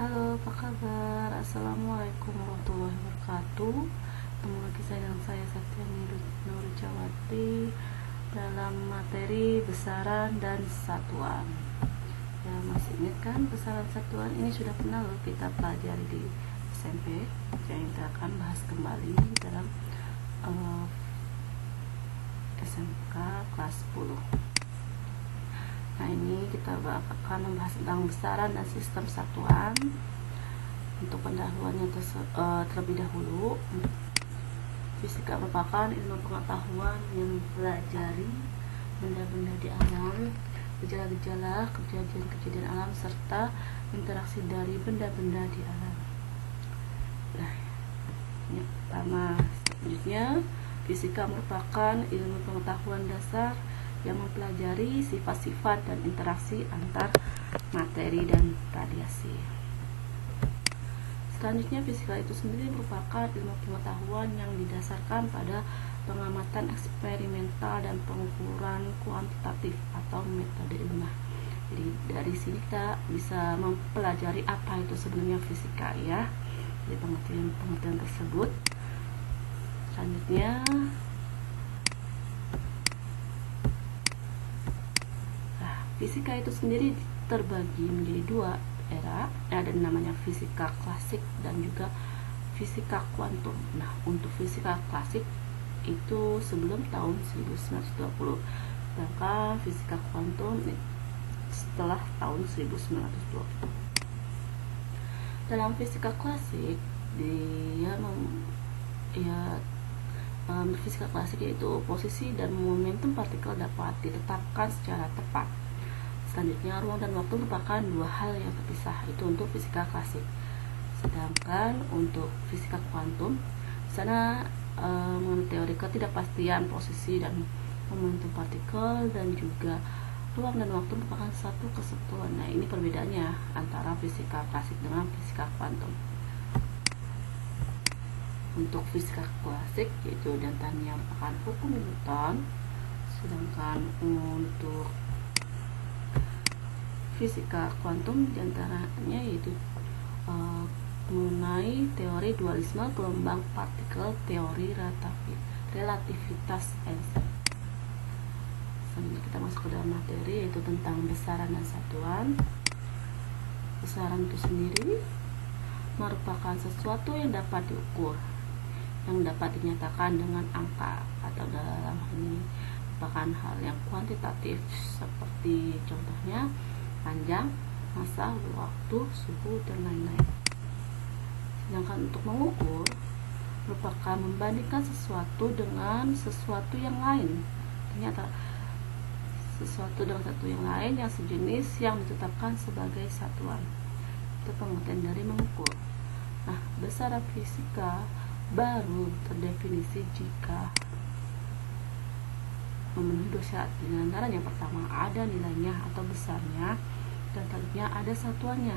Halo, apa kabar? Assalamualaikum warahmatullahi wabarakatuh. Ketemu lagi saya dengan saya Septiani Nurjawati dalam materi besaran dan satuan. Ya, masih ingat kan besaran satuan ini sudah pernah loh kita pelajari di SMP. Yang kita akan bahas kembali dalam SMK kelas 10. Nah, ini kita akan membahas tentang besaran dan sistem satuan. Untuk pendahuluannya terlebih dahulu, fisika merupakan ilmu pengetahuan yang mempelajari benda-benda di alam, gejala-gejala, kejadian-kejadian alam, serta interaksi dari benda-benda di alam. Nah, yang pertama, selanjutnya, fisika merupakan ilmu pengetahuan dasar yang mempelajari sifat-sifat dan interaksi antar materi dan radiasi. Selanjutnya, fisika itu sendiri merupakan ilmu pengetahuan yang didasarkan pada pengamatan eksperimental dan pengukuran kuantitatif atau metode ilmiah. Jadi dari sini kita bisa mempelajari apa itu sebenarnya fisika, ya. Jadi pengertian tersebut. Selanjutnya, fisika itu sendiri terbagi menjadi dua era, ada namanya fisika klasik dan juga fisika kuantum. Nah, untuk fisika klasik itu sebelum tahun 1920, sedangkan fisika kuantum setelah tahun 1920. Dalam fisika klasik, fisika klasik yaitu posisi dan momentum partikel dapat ditetapkan secara tepat. Selanjutnya, ruang dan waktu merupakan dua hal yang terpisah, itu untuk fisika klasik. Sedangkan untuk fisika kuantum, di sana mengenai teori ketidakpastian posisi dan momentum partikel, dan juga ruang dan waktu merupakan satu kesatuan. Nah, ini perbedaannya antara fisika klasik dengan fisika kuantum. Untuk fisika klasik yaitu diantaranya merupakan hukum Newton, sedangkan untuk fisika kuantum diantaranya yaitu mengenai teori dualisme gelombang partikel, teori relativitas Einstein. Selanjutnya kita masuk ke dalam materi yaitu tentang besaran dan satuan. Besaran itu sendiri merupakan sesuatu yang dapat diukur, yang dapat dinyatakan dengan angka, atau dalam hal ini merupakan hal yang kuantitatif seperti contohnya panjang, masa, waktu, suhu, dan lain-lain. Sedangkan untuk mengukur merupakan membandingkan sesuatu dengan sesuatu yang lain. Ternyata sesuatu dengan satu yang lain yang sejenis yang ditetapkan sebagai satuan. Itu pengertian dari mengukur. Nah, besaran fisika baru terdefinisi jika memenuhi dua syarat. Di antaranya yang pertama, ada nilainya atau besarnya, dan selanjutnya ada satuannya.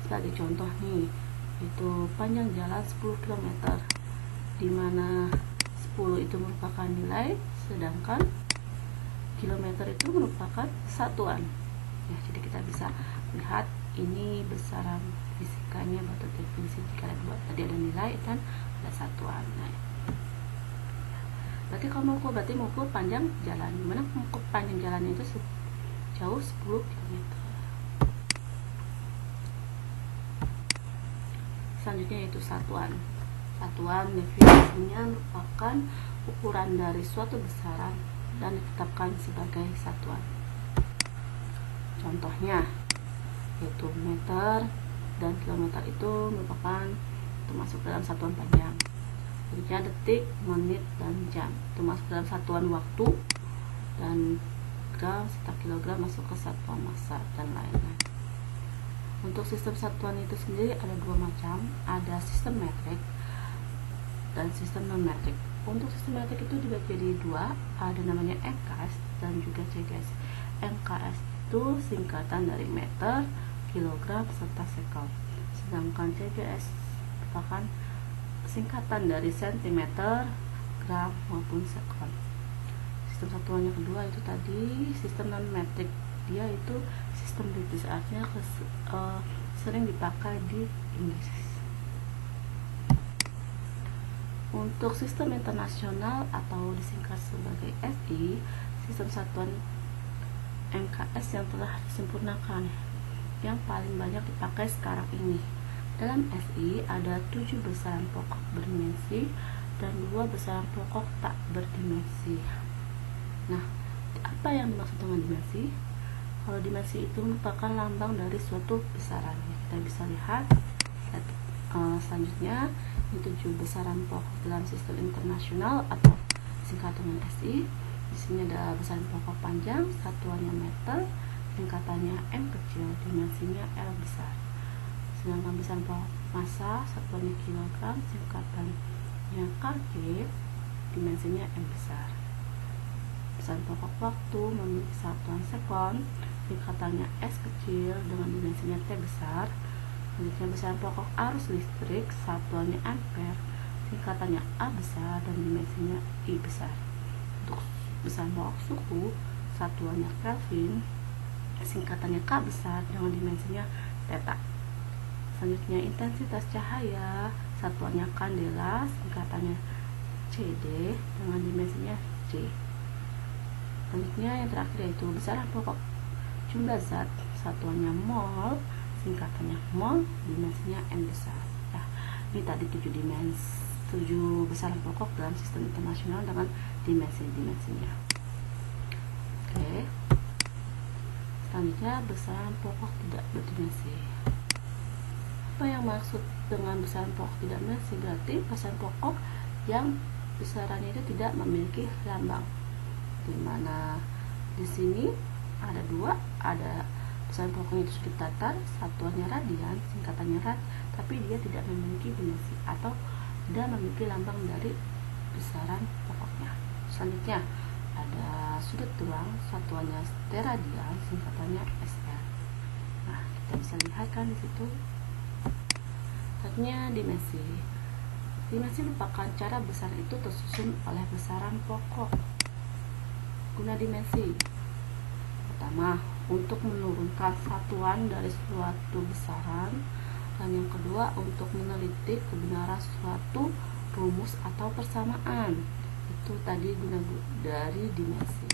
Sebagai contoh nih, itu panjang jalan 10 km, di mana 10 itu merupakan nilai, sedangkan kilometer itu merupakan satuan. Ya, jadi kita bisa lihat ini besaran fisikanya atau definisi jika ada dua, tadi ada nilai dan ada satuan. Nah, berarti kalau mengukur panjang jalan, dimana mengukur panjang jalannya itu jauh 10 km. Selanjutnya yaitu satuan. Satuan definisinya merupakan ukuran dari suatu besaran dan ditetapkan sebagai satuan. Contohnya yaitu meter dan kilometer itu merupakan termasuk dalam satuan panjang. Selanjutnya detik, menit, dan jam itu masuk dalam satuan waktu, dan gram serta kilogram masuk ke satuan massa, dan lain-lain. Untuk sistem satuan itu sendiri ada dua macam, ada sistem metrik dan sistem non metrik. Untuk sistem metrik itu dibagi jadi dua, ada namanya MKS dan juga CGS. MKS itu singkatan dari meter, kilogram, serta sekon. Sedangkan CGS merupakan singkatan dari sentimeter, gram, maupun sekon. Sistem satuan yang kedua itu tadi sistem non metrik, dia itu sistem British, artinya sering dipakai di Inggris. Untuk sistem internasional atau disingkat sebagai SI, sistem satuan MKS yang telah disempurnakan yang paling banyak dipakai sekarang ini. Dalam SI ada 7 besaran pokok berdimensi dan 2 besaran pokok tak berdimensi. Nah, apa yang dimaksud dengan dimensi? Kalau dimensi itu merupakan lambang dari suatu besaran. Kita bisa lihat selanjutnya, ini 7 besaran pokok dalam sistem internasional atau disingkat dengan SI. Di sini ada besaran pokok panjang, satuannya meter, singkatannya M kecil, dimensinya L besar. Sedangkan besaran pokok massa, satuannya kilogram, singkatannya kg, dimensinya M besar. Besaran pokok waktu memiliki satuan sekon, singkatannya S kecil dengan dimensinya T besar. Selanjutnya besaran pokok arus listrik, satuannya ampere, singkatannya A besar dan dimensinya I besar. Untuk besaran pokok suhu, satuannya Kelvin, singkatannya K besar dengan dimensinya theta. Selanjutnya intensitas cahaya, satuannya kandela, singkatannya CD dengan dimensinya J. Selanjutnya yang terakhir yaitu besaran pokok jumlah zat, satuannya mol, singkatannya mol, dimensinya M besar. Nah, ini tadi 7 besaran pokok dalam sistem internasional dengan dimensi-dimensinya. Oke. Selanjutnya besaran pokok tidak berdimensi. Apa yang maksud dengan besaran pokok tidak berdimensi? Berarti besaran pokok yang besarannya itu tidak memiliki lambang. Dimana di sini ada 2, ada besaran pokoknya itu sudut datar, satuannya radian, singkatannya rad, tapi dia tidak memiliki dimensi atau tidak memiliki lambang dari besaran pokoknya. Selanjutnya ada sudut ruang, satuannya steradian, singkatannya SR. Nah, kita bisa lihat kan di situ. Selanjutnya dimensi. Dimensi merupakan cara besaran itu tersusun oleh besaran pokok. Guna dimensi: pertama, untuk menurunkan satuan dari suatu besaran, dan yang kedua untuk meneliti kebenaran suatu rumus atau persamaan. Itu tadi guna dari dimensi.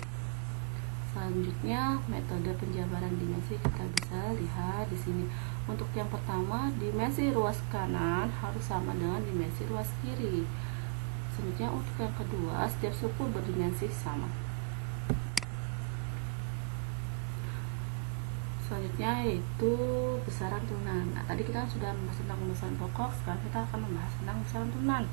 Selanjutnya metode penjabaran dimensi kita bisa lihat di sini. Untuk yang pertama, dimensi ruas kanan harus sama dengan dimensi ruas kiri. Selanjutnya untuk yang kedua, setiap suku berdimensi sama. Selanjutnya yaitu besaran turunan. Nah, tadi kita sudah membahas tentang besaran pokok, sekarang kita akan membahas tentang besaran turunan.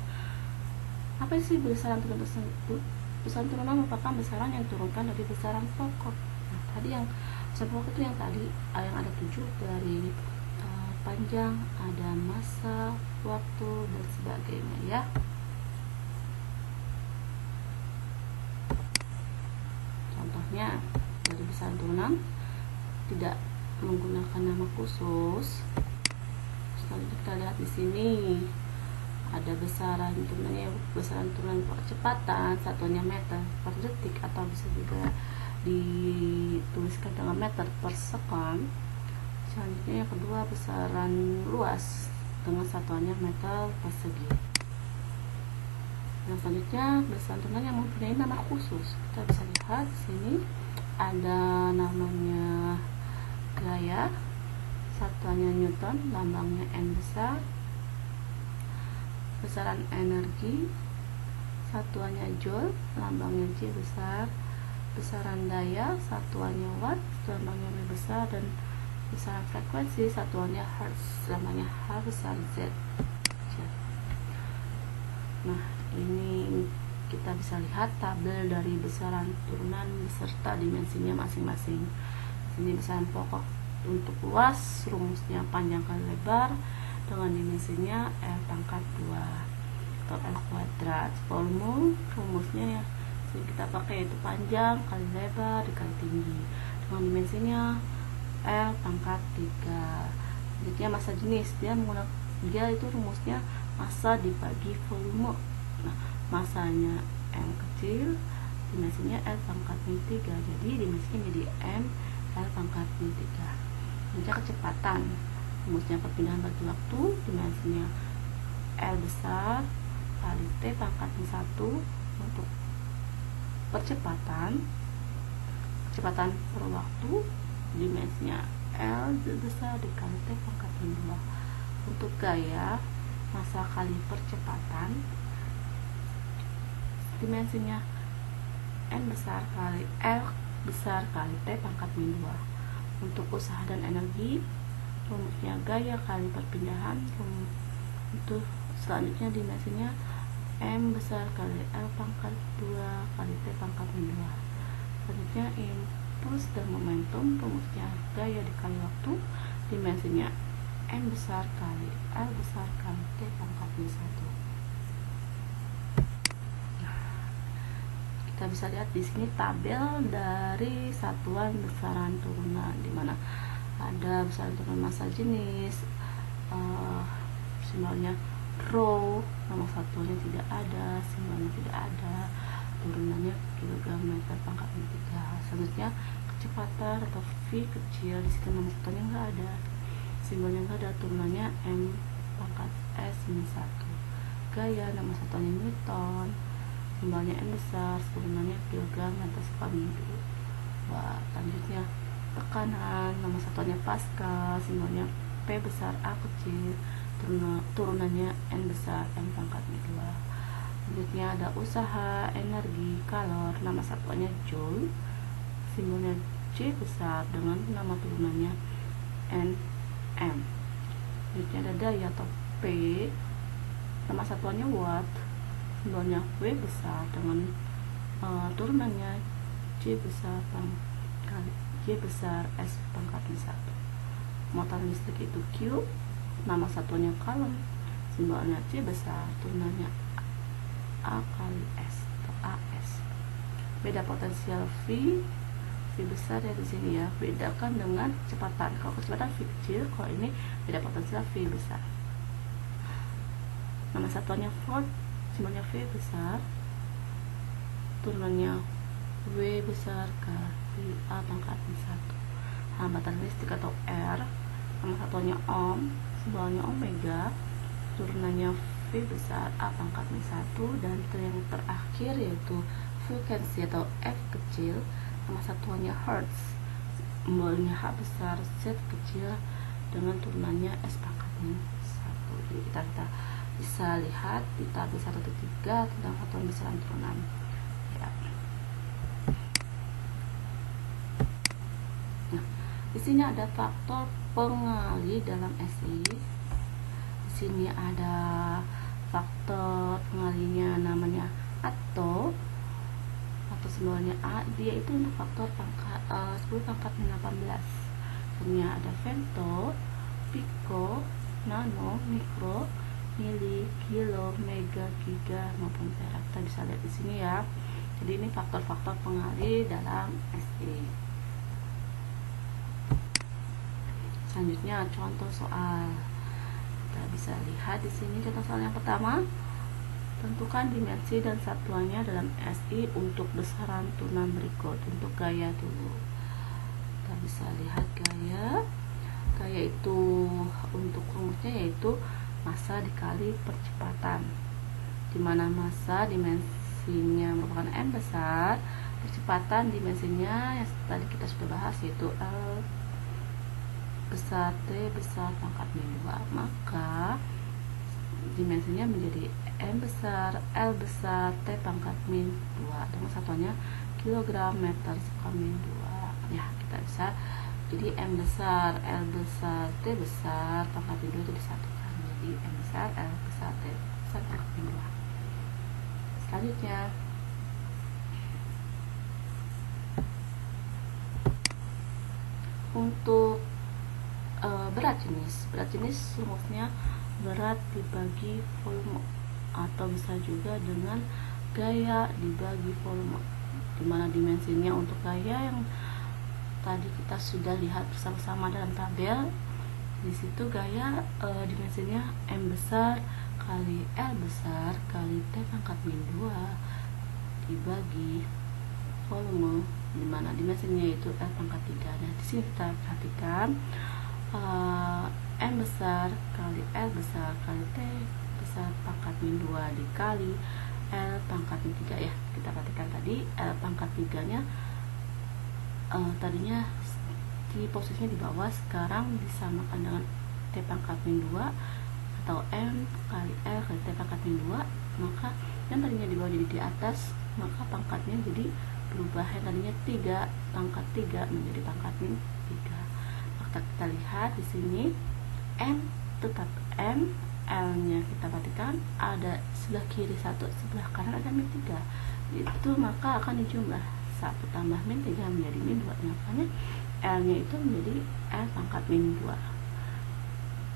Apa sih besaran turunan tersebut? Besaran turunan merupakan besaran yang diturunkan dari besaran pokok. Nah, tadi yang besaran pokok itu yang tadi yang ada 7 dari panjang, ada massa, waktu dan sebagainya ya. Contohnya dari besaran turunan tidak menggunakan nama khusus. Selanjutnya kita lihat di sini ada besaran turunannya, besaran turunan kecepatan, satuannya meter per detik atau bisa juga dituliskan dengan meter per sekon. Selanjutnya yang kedua besaran luas dengan satuannya meter persegi. Yang selanjutnya besaran turunan yang mempunyai nama khusus. Kita bisa lihat di sini ada namanya gaya, satuannya Newton, lambangnya N besar. Besaran energi, satuannya Joule, lambangnya J besar. Besaran daya, satuannya Watt, lambangnya W besar. Dan besaran frekuensi, satuannya Hertz, lambangnya H besar Z. Nah, ini kita bisa lihat tabel dari besaran turunan beserta dimensinya masing-masing. Ini besaran pokok untuk luas, rumusnya panjang kali lebar dengan dimensinya L pangkat 2 atau L kuadrat. Volume rumusnya ya kita pakai itu panjang kali lebar dikali tinggi dengan dimensinya L pangkat 3. Jadi massa jenis dia itu rumusnya massa dibagi volume. Nah, massanya M kecil, dimensinya L pangkat 3, jadi dimensinya jadi M L pangkat 3. Kemudian kecepatan rumusnya perpindahan bagi waktu, dimensinya L besar kali T pangkat min 1 untuk percepatan per waktu, dimensinya L besar dikali T pangkat min 2. Untuk gaya, masa kali percepatan, dimensinya N besar kali L besar kali T pangkat min 2. Untuk usaha dan energi, rumusnya gaya kali perpindahan. Untuk selanjutnya dimensinya M besar kali L pangkat 2 kali T pangkat min 2. Selanjutnya impuls dan momentum, rumusnya gaya dikali waktu, dimensinya M besar kali L besar kali T pangkat min 1. Kita bisa lihat di sini tabel dari satuan besaran turunan, di mana ada besaran turunan massa jenis, simbolnya rho, nomor satunya tidak ada, simbolnya tidak ada, turunannya kilogram meter pangkat min 3. Selanjutnya kecepatan atau V kecil, di situ nomor satunya nggak ada, simbolnya nggak ada, turunannya M pangkat S min 1. Gaya nomor satunya Newton, simbolnya N besar, turunannya kilogram meter per min 2. Selanjutnya tekanan, nomor satunya Pascal, simbolnya P besar A kecil, turunannya N besar M pangkat min 2. Selanjutnya ada usaha, energi, kalor, nama satuannya Joule, simbolnya J besar dengan nama turunannya N M. Selanjutnya ada daya atau P, nama satuannya Watt, simbolnya W besar dengan turunannya J besar kali J besar S pangkat min 1. Muatan listrik itu Q, nama satuannya Coulomb, simbolnya C besar, turunannya A kali S atau AS. Beda potensial V besar ya di sini ya, bedakan dengan kecepatan. Kalau kecepatan V kecil, kalau ini beda potensial V besar. Nama satuannya volt, simbolnya V besar, turunannya W besar kali A pangkat min 1. Hambatan listrik atau R, nama satuannya ohm, simbolnya omega, turunannya V besar A pangkat min 1. Dan yang terakhir yaitu frekuensi atau F kecil, nama satuannya hertz, simbolnya H besar Z kecil dengan turunannya S pangkat min 1. Jadi kita bisa lihat di tabel 1.3 tentang satuan besaran turunan ya. Nah, di sini ada faktor pengali dalam SI. Di sini ada faktor pengalinya namanya atto simbolnya A, dia itu untuk faktor pangkat 10 pangkat min 18. Kemudian ada femto, pico, nano, mikro, mili, kilo, mega, giga maupun perak. Kita bisa lihat di sini ya. Jadi ini faktor-faktor pengali dalam SI. Selanjutnya contoh soal. Kita bisa lihat di sini contoh soal yang pertama. Tentukan dimensi dan satuannya dalam SI untuk besaran turunan berikut. Untuk gaya dulu. Kita bisa lihat gaya. Gaya itu untuk rumusnya yaitu massa dikali percepatan, dimana massa dimensinya merupakan M besar, percepatan dimensinya yang tadi kita sudah bahas yaitu L besar T besar pangkat min 2, maka dimensinya menjadi M besar L besar T pangkat min 2 dengan satuannya kilogram meter per min 2 ya. Kita bisa jadi M besar L besar T besar pangkat min 2 itu disatukan jadi M besar L besar T besar pangkat min 2. Selanjutnya untuk berat jenis rumusnya berat dibagi volume atau bisa juga dengan gaya dibagi volume, dimana dimensinya untuk gaya yang tadi kita sudah lihat bersama-sama dalam tabel. Di situ gaya dimensinya M besar kali L besar kali T pangkat min 2 dibagi volume, dimana dimensinya itu L pangkat 3. Nah, di sini kita perhatikan M besar kali L besar kali T besar pangkat min 2 dikali L pangkat min 3 ya. Kita perhatikan tadi L pangkat 3 nya tadinya di posisinya di bawah, sekarang disamakan dengan T pangkat min 2 atau M kali L kali T pangkat min 2, maka yang tadinya di bawah jadi di atas, maka pangkatnya jadi berubah, yang tadinya 3 pangkat 3 menjadi pangkat min 3. Maka kita lihat di sini M tetap M, L nya kita perhatikan ada sebelah kiri 1, sebelah kanan ada min 3, itu maka akan dijumlah 1 tambah min 3 menjadi min 2, makanya L nya itu menjadi L pangkat min 2.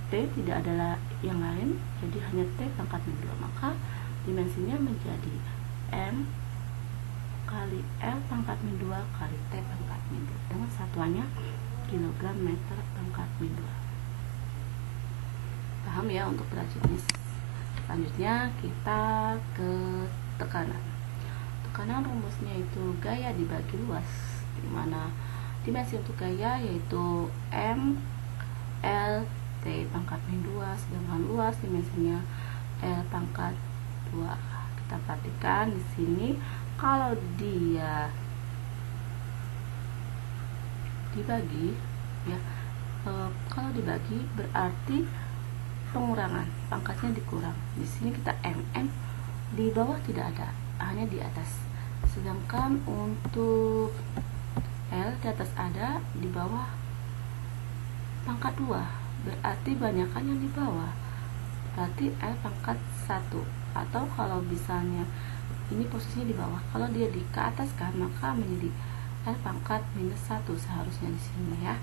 T tidak ada yang lain, jadi hanya T pangkat min 2, maka dimensinya menjadi M kali L pangkat min 2 kali T pangkat min 2 dengan satuannya kilogram meter pangkat min 2. Paham ya untuk berat jenis. Selanjutnya kita ke tekanan. Tekanan rumusnya itu gaya dibagi luas, di mana dimensi untuk gaya yaitu M L T pangkat min 2, sedangkan luas dimensinya L pangkat 2. Kita perhatikan di sini kalau dia dibagi ya, kalau dibagi berarti pengurangan, pangkatnya dikurang. Di sini kita M di bawah tidak ada, hanya di atas. Sedangkan untuk L di atas ada, di bawah pangkat 2, berarti banyakan yang di bawah, berarti L pangkat 1. Atau kalau misalnya ini posisinya di bawah, kalau dia di ke atas kan, maka menjadi L pangkat minus 1 seharusnya di sini ya.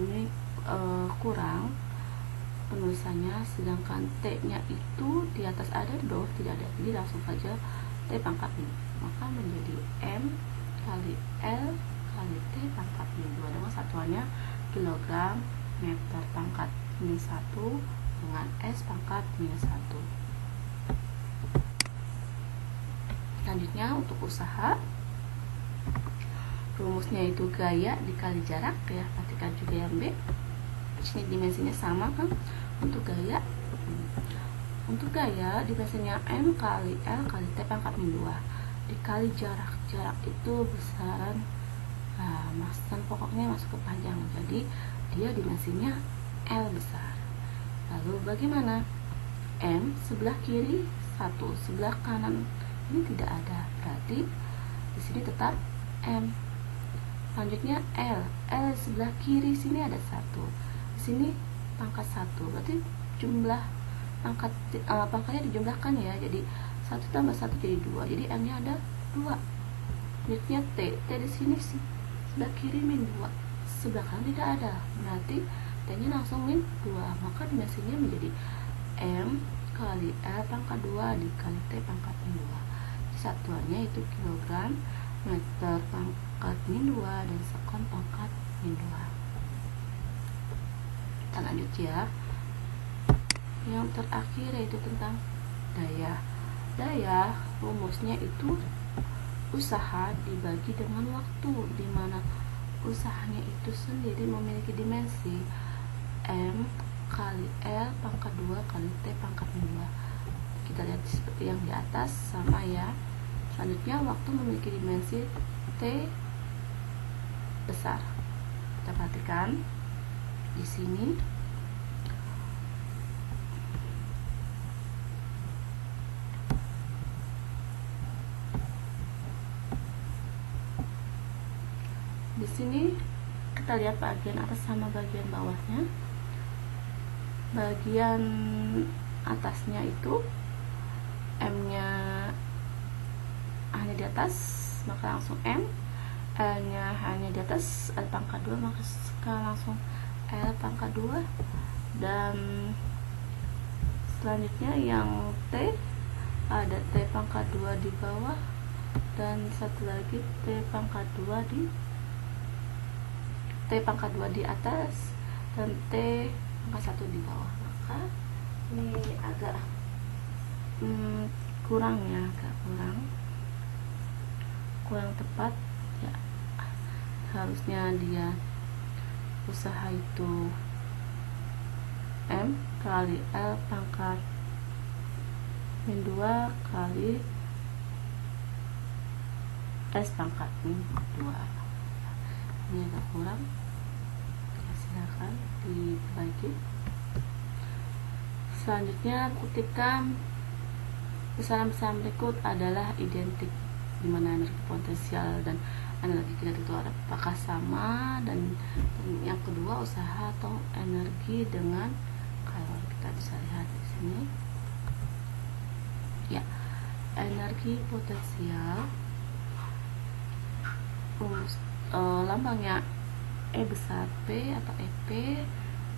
Ini kurang penulisannya, sedangkan T nya itu di atas ada, di bawah tidak ada, jadi langsung saja T pangkat min, maka menjadi M kali L kali T pangkat min 2 dengan satuannya kilogram meter pangkat minus 1 dengan S pangkat minus 1. Selanjutnya untuk usaha, rumusnya itu gaya dikali jarak ya, perhatikan juga yang B. Ini dimensinya sama kan untuk gaya. Untuk gaya dimensinya M kali L kali T pangkat min 2 dikali jarak. Jarak itu besaran, dan pokoknya masuk ke panjang, jadi dia dimensinya L besar. Lalu bagaimana? M sebelah kiri 1, sebelah kanan ini tidak ada, berarti di sini tetap M. Selanjutnya L sebelah kiri sini ada 1, di sini pangkat 1, berarti jumlah pangkatnya dijumlahkan ya, jadi 1 tambah 1 jadi 2, jadi M nya ada 2. Selanjutnya T di sini sebelah kiri min 2, sebelah kanan tidak ada, berarti T nya langsung min 2, maka dimensinya menjadi M kali L pangkat 2 dikali T pangkat min 2. Satuannya itu kilogram meter pangkat min 2 dan sekon pangkat min 2. Kita lanjut ya. Yang terakhir yaitu tentang daya. Daya rumusnya itu usaha dibagi dengan waktu, di mana usahanya itu sendiri memiliki dimensi M kali L pangkat 2 kali T pangkat min 2. Kita lihat seperti yang di atas sama ya. Selanjutnya waktu memiliki dimensi T besar. Kita perhatikan di sini kita lihat bagian atas sama bagian bawahnya. Bagian atasnya itu M nya hanya di atas, maka langsung M. L nya hanya di atas, L pangkat 2, maka sekarang langsung L pangkat 2. Dan selanjutnya yang T ada T pangkat 2 di bawah, dan satu lagi T pangkat 2 di atas, dan T pangkat 1 di bawah. Maka ini agak kurang ya, agak kurang tepat ya. Harusnya dia usaha itu M kali L pangkat min 2 kali S pangkat min 2. Ini agak kurang, silakan diperbaiki. Selanjutnya buktikan besaran-besaran berikut adalah identik, di mana energi potensial dan energi kinetik itu apakah sama, dan yang kedua usaha atau energi dengan kalori. Kita bisa lihat di sini ya, energi potensial lambangnya E besar P atau EP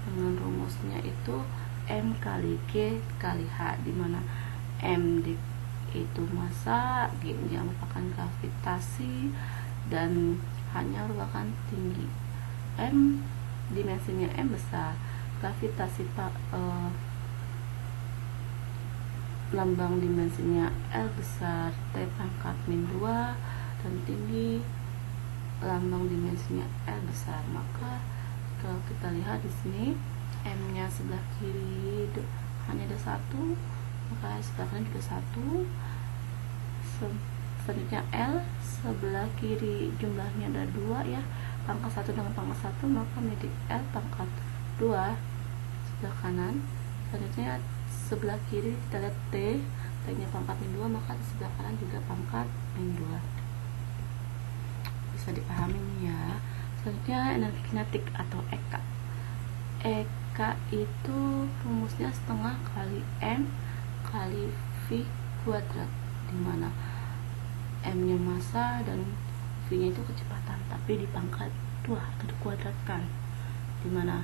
dengan rumusnya itu M kali G kali H, di mana M itu massa, G nya merupakan gravitasi, dan hanya merupakan tinggi. M dimensinya M besar, gravitasi lambang dimensinya L besar, T pangkat min 2, dan tinggi lambang dimensinya L besar. Maka kalau kita lihat di sini M nya sebelah kiri hanya ada 1, maka sebelah kanan juga 1. Selanjutnya L sebelah kiri jumlahnya ada 2 ya, pangkat 1 dengan pangkat 1, maka menjadi L pangkat 2 sebelah kanan. Selanjutnya sebelah kiri kita lihat T nya pangkat min 2, maka di sebelah kanan juga pangkat min 2. Bisa dipahami nih ya. Selanjutnya energi kinetik atau EK. EK itu rumusnya setengah kali M kali V kuadrat, dimana M nya massa dan V nya itu kecepatan, tapi dipangkat 2 atau dikuadratkan, dimana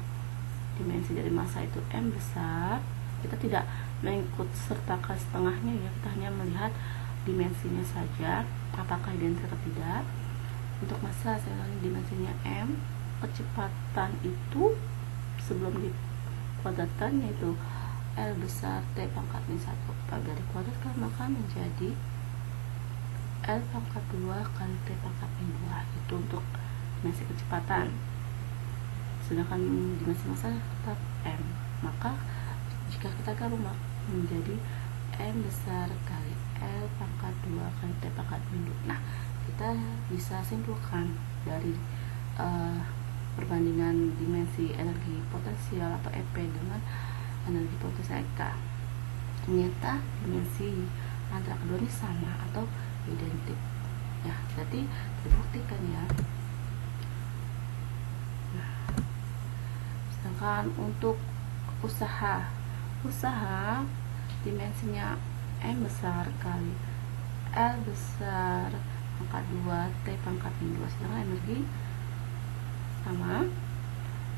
dimensi dari massa itu M besar. Kita tidak mengikut sertakan setengahnya ya, kita hanya melihat dimensinya saja apakah identik atau tidak. Untuk massa saya ulangi, dimensinya M, kecepatan itu sebelum dikuadratkan yaitu L besar T pangkat min 1. Pada dikuadratkan maka menjadi L pangkat 2 kali T pangkat min 2. Itu untuk dimensi kecepatan. Sedangkan dimensi massa tetap M. Maka jika kita gabung menjadi M besar kali L pangkat 2 kali T pangkat min 2. Nah, kita bisa simpulkan dari perbandingan dimensi energi potensial atau EP dengan energi potensial EK. Ternyata dimensi antara kedua ini sama atau identik ya, berarti terbuktikan ya. Nah, sedangkan untuk usaha dimensinya M besar kali L besar pangkat 2 T pangkat min 2, sedangkan energi sama,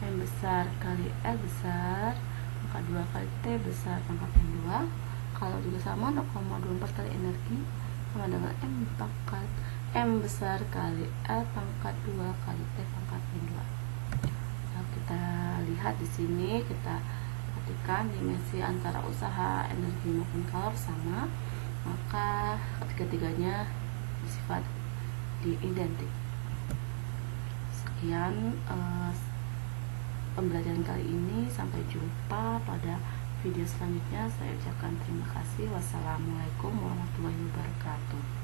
M besar kali L besar pangkat 2 kali T besar pangkat min 2. Kalau juga sama 0,24 kali energi sama dengan M besar kali L pangkat 2 kali T pangkat min 2. Nah, kita lihat di sini, kita perhatikan dimensi antara usaha, energi maupun kalori sama, maka ketiga-tiganya bersifat identik. Sekian pembelajaran kali ini, sampai jumpa pada video selanjutnya. Saya ucapkan terima kasih. Wassalamualaikum warahmatullahi wabarakatuh.